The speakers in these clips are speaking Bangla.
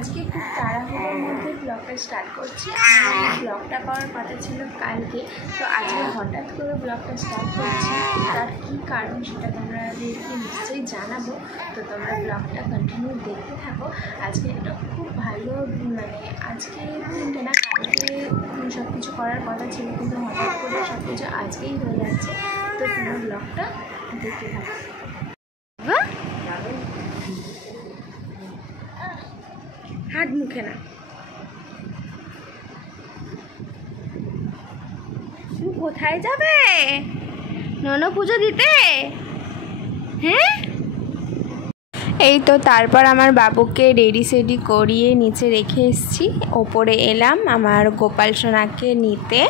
আজকে খুব তাড়াহুড়োর মধ্যে ব্লগটা স্টার্ট করছি। ব্লগটা করার কথা ছিল কালকে, তো আজকে হঠাৎ করে ব্লগটা স্টার্ট করছি। তার কী কারণ সেটা তোমাদেরকে নিশ্চয়ই জানাবো, তো তোমরা ব্লগটা কন্টিনিউ দেখতে থাকো। আজকে একটা খুব ভালো আজকে দিনটা না, কালকে সব কিছু করার কথা ছিল, কিন্তু হঠাৎ করে সব কিছু আজকেই হয়ে যাচ্ছে। তো তোমরা ব্লগটা দেখতে থাকো। হাত মুখে না, তুমি কোথায় যাবে? নন পুজো দিতে? হ্যাঁ, এই তো তারপর আমার বাবুকে রেডি সেডি করিয়ে নিচে রেখে এসেছি, ওপরে এলাম আমার গোপাল সোনাকে নিতে।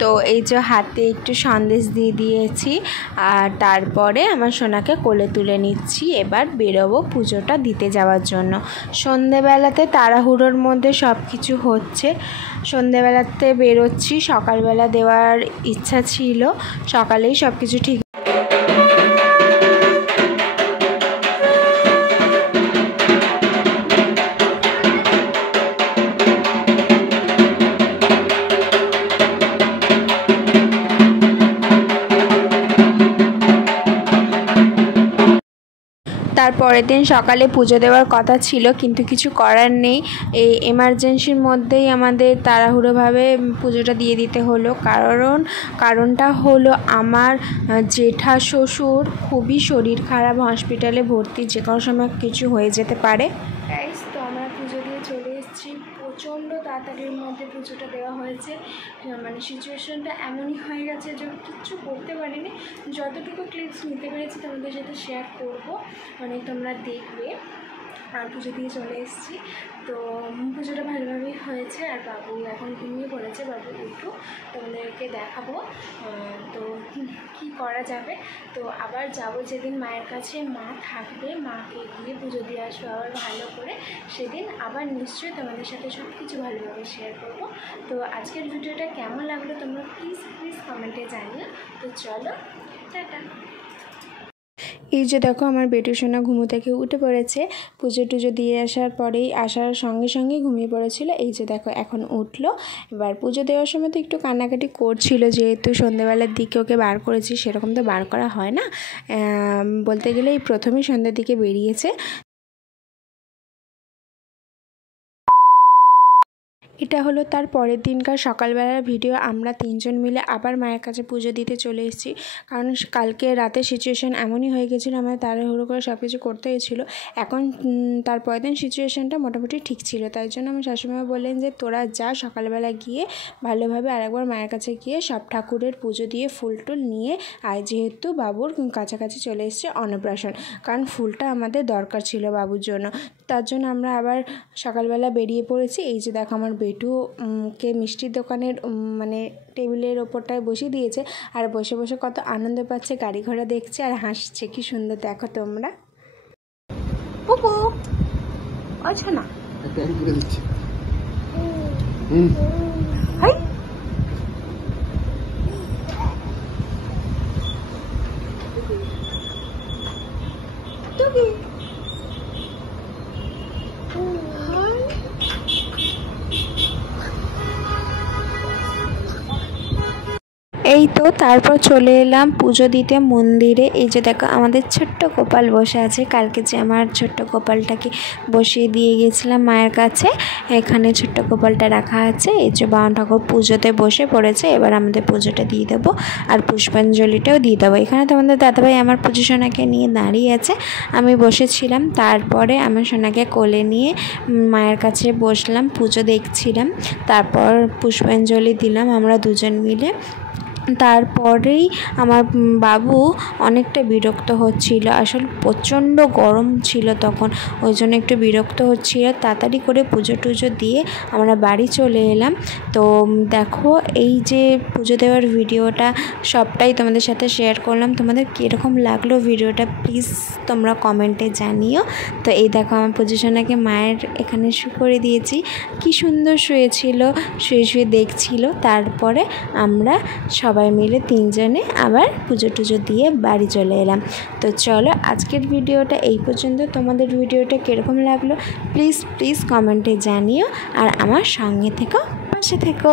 তো এই যে হাতে একটু সন্দেশ দিয়ে দিয়েছি, আর তারপরে আমার সোনাকে কোলে তুলে নিচ্ছি। এবার বেরোবো পুজোটা দিতে যাওয়ার জন্য। সন্ধেবেলাতে তাড়াহুড়োর মধ্যে সব কিছু হচ্ছে, সন্ধেবেলাতে বেরোচ্ছি। সকালবেলা দেওয়ার ইচ্ছা ছিল, সকালেই সব কিছু ঠিক। তারপরের দিন সকালে পুজো দেওয়ার কথা ছিল, কিন্তু কিছু করার নেই। এই এমার্জেন্সির মধ্যেই আমাদের তাড়াহুড়োভাবে পুজোটা দিয়ে দিতে হলো। কারণটা হলো আমার জেঠা শ্বশুর খুবই শরীর খারাপ, হসপিটালে ভর্তি, যে কোনো সময় কিছু হয়ে যেতে পারে। তো আমরা পুজো দিয়ে চলে এসেছি। প্রচণ্ড তাড়াতাড়ির মধ্যে পুজোটা দেওয়া হয়েছে, সিচুয়েশনটা এমনই হয়ে গেছে যে কিচ্ছু করতে পারিনি। যতটুকু ক্লিপস নিতে পেরেছি তোমাদের সাথে শেয়ার করবো, তোমরা দেখবে। আর পুজো দিয়ে চলে এসেছি, তো পুজোটা ভালোভাবেই হয়েছে। আর বাবু এখন ঘুমিয়ে পড়েছে, বাবু উঠো, তোমাদেরকে দেখাবো তো কি করা যাবে। তো আবার যাব যেদিন মায়ের কাছে মা থাকবে, মাকে গিয়ে পুজো দিয়ে আসবো আবার ভালো করে। সেদিন আবার নিশ্চয়ই তোমাদের সাথে সব কিছু ভালোভাবে শেয়ার করব। তো আজকের ভিডিওটা কেমন লাগলো তোমরা প্লিজ কমেন্টে জানিও। তো চলো, টাটা। এই যে দেখো আমার বেটু সোনা ঘুমো থেকে উঠে পড়েছে। পুজো টুজো দিয়ে আসার পরেই আসার সঙ্গে সঙ্গে ঘুমিয়ে পড়েছিল। এই যে দেখো এখন উঠলো। এবার পুজো দেওয়ার সময় তো একটু কান্নাকাটি করছিল, যেহেতু সন্ধ্যেবেলার দিকে ওকে বার করেছি, সেরকম তো বার করা হয় না, বলতে গেলে এই প্রথমেই সন্ধ্যার দিকে বেরিয়েছে। এটা হলো তার পরের দিনকার সকালবেলার ভিডিও। আমরা তিনজন মিলে আবার মায়ের কাছে পুজো দিতে চলে এসেছি, কারণ কালকে রাতে সিচুয়েশান এমনই হয়ে গেছিলো, আমাদের তাড়াহুড়ো করে সব কিছু করতে হয়েছিল। এখন তার পরের দিন সিচুয়েশানটা মোটামুটি ঠিক ছিল, তাই জন্য আমার শাশুড়িমা বললেন যে তোরা যা, সকালবেলা গিয়ে ভালোভাবে আরেকবার মায়ের কাছে গিয়ে সব ঠাকুরের পুজো দিয়ে ফুল টুল নিয়ে আয়, যেহেতু বাবুর কাছাকাছি চলে এসছে অন্নপ্রাশন, কারণ ফুলটা আমাদের দরকার ছিল বাবুর জন্য। তার জন্য আমরা আবার সকালবেলা বেরিয়ে পড়েছি। এই যে দেখো আমার বেটুকে মিষ্টির দোকানের টেবিলের ওপরটায় বসিয়ে দিয়েছে, আর বসে বসে কত আনন্দ পাচ্ছে, গাড়ি ঘোড়া দেখছে আর হাসছে, কি সুন্দর দেখো তোমরা। পুপু আচ্ছা না হাই তুমি এই তো তারপর চলে এলাম পুজো দিতে মন্দিরে। এই যে দেখো আমাদের ছোট্ট গোপাল বসে আছে, কালকে যে আমার ছোট্ট গোপালটাকে বসিয়ে দিয়ে গেছিলাম মায়ের কাছে, এখানে ছোট্ট গোপালটা রাখা আছে। এই যে বামন ঠাকুর পুজোতে বসে পড়েছে, এবার আমাদের পুজোটা দিয়ে দেবো আর পুষ্পাঞ্জলিটাও দিয়ে দেবো। এখানে তো আমাদের দাদাভাই আমার পুজো সোনাকে নিয়ে দাঁড়িয়ে আছে, আমি বসেছিলাম। তারপরে আমার সোনাকে কোলে নিয়ে মায়ের কাছে বসলাম, পুজো দেখছিলাম, তারপর পুষ্পাঞ্জলি দিলাম আমরা দুজন মিলে। তারপরেই আমার বাবু অনেকটা বিরক্ত হচ্ছিল, আসলে প্রচণ্ড গরম ছিল তখন, ওই জন্য একটু বিরক্ত হচ্ছিল। তাড়াতাড়ি করে পুজো টুজো দিয়ে আমরা বাড়ি চলে এলাম। তো দেখো এই যে পুজো দেওয়ার ভিডিওটা সবটাই তোমাদের সাথে শেয়ার করলাম। তোমাদের কীরকম লাগলো ভিডিওটা প্লিজ তোমরা কমেন্টে জানিও। তো এই দেখো আমার পুজো সোনাকে মায়ের এখানে শুয়ে করে দিয়েছি, কি সুন্দর শুয়েছিল, শুয়ে শুয়ে দেখছিল। তারপরে আমরা সব সবাই মিলে 3 জনে আবার পুজো টুজো দিয়ে বাড়ি চলে এলাম। তো চলো আজকের ভিডিওটা এই পর্যন্ত। তোমাদের ভিডিওটা কীরকম লাগলো প্লিজ কমেন্টে জানিও, আর আমার সঙ্গে থেকো, পাশে থেকো।